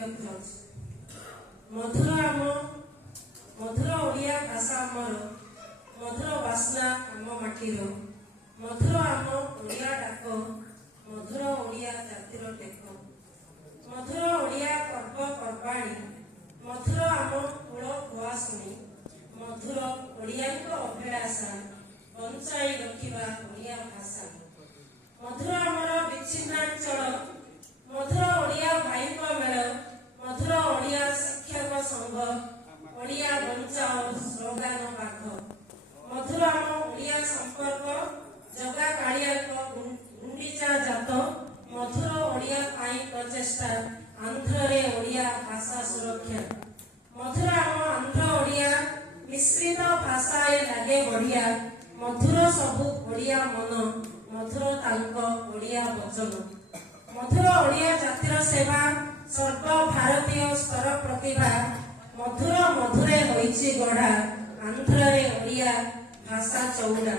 ଲେଖିବାକୁ ଯାଉଛି। ମଧୁର ଓଡ଼ିଆ ଭାଷା ଆମର, ମଧୁର ବାସ୍ନା ଆମ ମାଟିର, ମଧୁର ଆମ ଓଡ଼ିଆ ଡାକ, ମଧୁର ଓଡ଼ିଆ ଜାତିର ଟେକ, ମଧୁର ଓଡ଼ିଆ ପର୍ବପର୍ବାଣୀ, ମଧୁର ଆମ କୁଳ ଭୁଆଶୁଣୀ, ମଧୁର ଓଡ଼ିଆଙ୍କ ଅଭିଳାଷା, ବଞ୍ଚାଇ ରଖିବା ଓଡ଼ିଆ ଭାଷା, ମଧୁର ଆମର ବିଚ୍ଛିନ୍ନାଞ୍ଚଳ, ମଧୁର ଓଡ଼ିଆ ଭାଇଙ୍କ ମେଳ, ମଧୁର ଓଡ଼ିଆ ଶିକ୍ଷକ ସଂଘ, ଓଡ଼ିଆ ବଞ୍ଚାଅ ସ୍ଲୋଗାନ ବାଘ, ମଧୁର ଆମ ଓଡ଼ିଆ ସମ୍ପର୍କ, ଜଗା କାଳିଆଙ୍କ ଗୁଣ୍ଡିଚା ଜାତ, ମଧୁର ଓଡ଼ିଆ ପାଇଁ ପ୍ରଚେଷ୍ଟା, ଆନ୍ଧ୍ରରେ ଓଡ଼ିଆ ଭାଷା ସୁରକ୍ଷା, ମଧୁର ଆମ ଆନ୍ଧ୍ର ଓଡ଼ିଆ, ମିଶ୍ରିତ ଭାଷାଏ ଲାଗେ ବଢ଼ିଆ, ମଧୁର ସବୁ ଓଡ଼ିଆ ମନ, ମଧୁର ତାଙ୍କ ଓଡ଼ିଆ ବଚନ, ମଧୁର ଓଡ଼ିଆ ଜାତିର ସେବା, ସର୍ବଭାରତୀୟ ସ୍ତର ପ୍ରତିଭା, ମଧୁର ମଧୁରେ ହୋଇଛି ଗଢ଼ା, ଆନ୍ଧ୍ରରେ ଓଡ଼ିଆ ଭାଷା ଚଉଡ଼ା,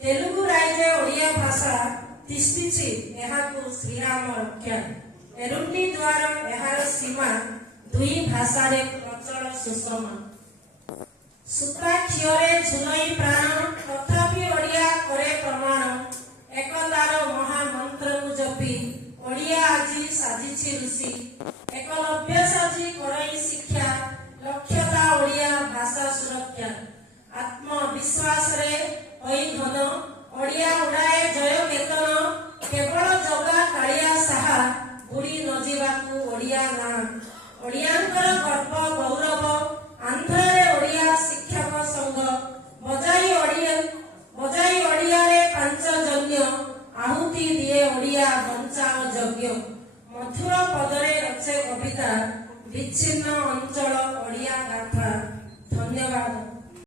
ତେଲୁଗୁ ରାଇଜେ ଓଡ଼ିଆ ଭାଷା, ତିଷ୍ଠିଛି ଏହାକୁ ଶ୍ରୀରାମ ରକ୍ଷା, ଏରୁଣ୍ଡି ଦ୍ୱାର ଏହାର ସୀମା, ଦୁଇ ଭାଷାରେ ପ୍ରଚଳ ସୁଷମା, ସୂତା ଖିଅରେ ଝୁଲଇ ପ୍ରାଣ, ତଥାପି ଓଡ଼ିଆ କରେ ପ୍ରମାଣ, ଏକତାର ମହାମନ୍ତ୍ରକୁ ଜପି, ଓଡ଼ିଆ ଆଜି ସାଜିଛି ଋଷି, ଏକଲବ୍ୟ ସାଜି କରଇ ଶିକ୍ଷା, ଲକ୍ଷ୍ୟତା ଓଡ଼ିଆ ଭାଷା ସୁରକ୍ଷା, ଆତ୍ମବିଶ୍ୱାସରେ ହୋଇ ଘନ, ଓଡ଼ିଆ ଉଡ଼ାଏ ଜୟ କେତନ, କେବଳ ଜଗା କାଳିଆ ସାହା, ବୁଡ଼ି ନ ଯିବାକୁ ଓଡ଼ିଆ ନାଁ, ଓଡ଼ିଆଙ୍କର ଗର୍ବ ଗୌରବ, ଆନ୍ଧ୍ରରେ ଓଡ଼ିଆ ଶିକ୍ଷକ ସଂଘ, ବଜାଇ ଓଡ଼ିଆରେ ପାଞ୍ଚଜନ୍ୟ, ଆହୁତି ଦିଏ ଓଡ଼ିଆ ବଞ୍ଚାଅ ଯଜ୍ଞ, ମଧୁର ପଦରେ ରଚେ କବିତା, ବିଚ୍ଛିନ୍ନ ଅଞ୍ଚଳ ଓଡ଼ିଆ